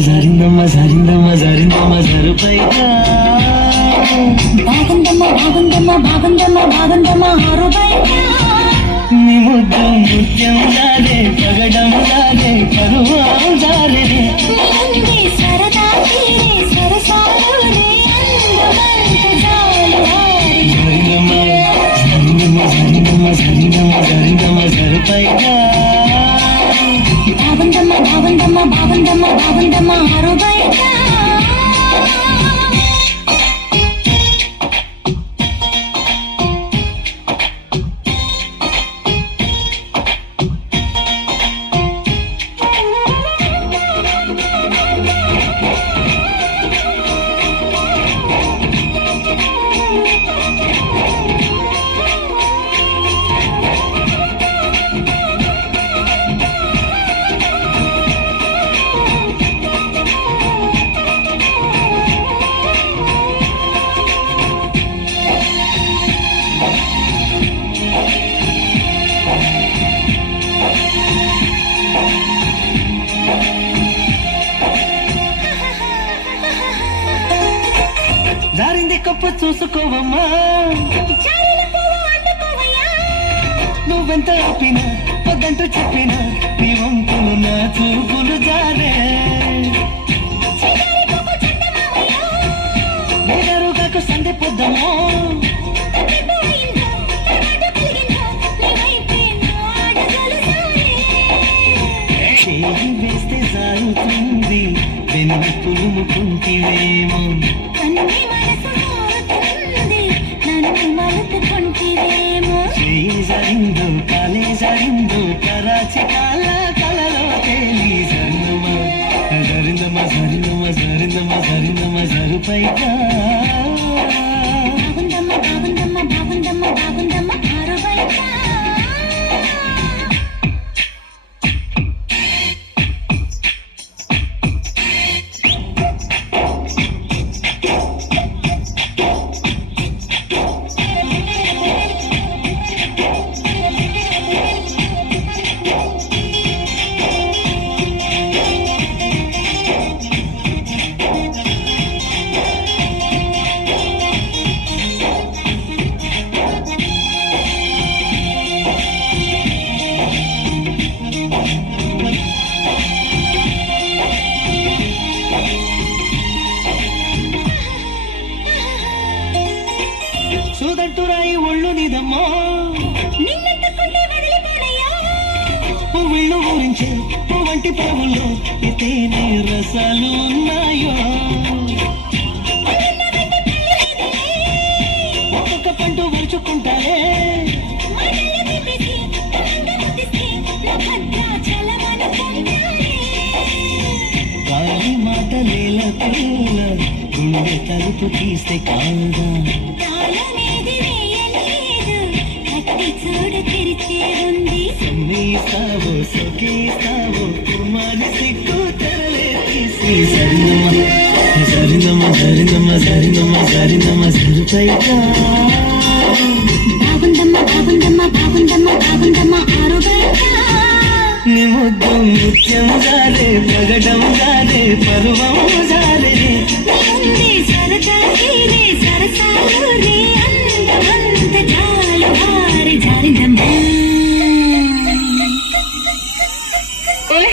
జారిందమ్మ జారిందమ్మ జారిందమ్మ జరుపైగా బాగుందమ్మ బాగుందమ్మ బాగుందమ్మ బాగుందమ్మ ఆరుబైగా నీ ముద్దు ముత్యం జాలే పగడం జాలే పరువం జాలే ఉంది సరదా తీరే సరసాలునే అందమంత జాలువారి జారిందమ్మ జారిందమ్మ జారిందమ్మ జారిందమ్మ జారిందమ్మ జరుపైగా బాగుందమ్మ బాగుందమ్మ బాగుందమ్మ బాగుందమ్మ ఆరుబైగా జారింది కప్పు చూసుకోవమ్మా నువ్వెంత ఆపినా వద్దంటూ చెప్పినా నీ వంపులు నా చూపులు జారే నేనరుగాకు సంధి పొద్దమో చేయి వేస్తే జారుతుంది వెనుక పులుముకుంటివేమో చేయి జారిందో కాలే జారిందో కరాచి కాల కలలో తేలి జరిందమ్మ జరిందమ్మ జరిందమ్మ జరిందమ్మ జరుపైగా బాగుందమ్మ బాగుందమ్మ బాగుందమ్మ బాగుందమ్మ ఆరుబైగా చూదంటురాయి ఒళ్ళు నిదమ్మో పువ్వుళ్ళు ఊరించే పువ్వంటి పువ్వుల్లో తేనె రసాలు ఉన్నాయో ఒక్కొక్క పండు వరుచుకుంటారే గాలి మాట నేల తేల గుండె తలుపు తీస్తే కాదా సమ్మేస్తావో సొకేస్తావో కుమారి సిగ్గు తెరలే తీసి జరిందమ్మ జరిందమ్మ జరిందమ్మ జరిందమ్మ జరుపైగా బాగుందమ్మ బాగుందమ్మ బాగుందమ్మ బాగుందమ్మ ఆరుబైగా నీ ముద్దు ముత్యం జాలే పగడం జాలే పరువం జాలే ఉంది సరదా తీరే సరసాలు రే అందమంత జాలువారి జారిందమ్మ